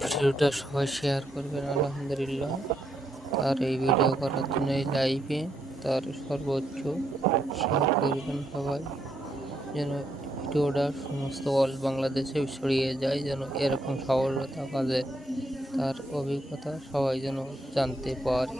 ভিডিওটা সবাই শেয়ার করবেন। আলহামদুলিল্লাহ, তার এই ভিডিও করার জন্য এই লাইভে তার সর্বোচ্চ শেয়ার করবেন সবাই, যেন ভিডিওটা সমস্ত অল বাংলাদেশে ছড়িয়ে যায়, যেন এরকম সফলতা কাজে তার অভিজ্ঞতা সবাই যেন জানতে পারে।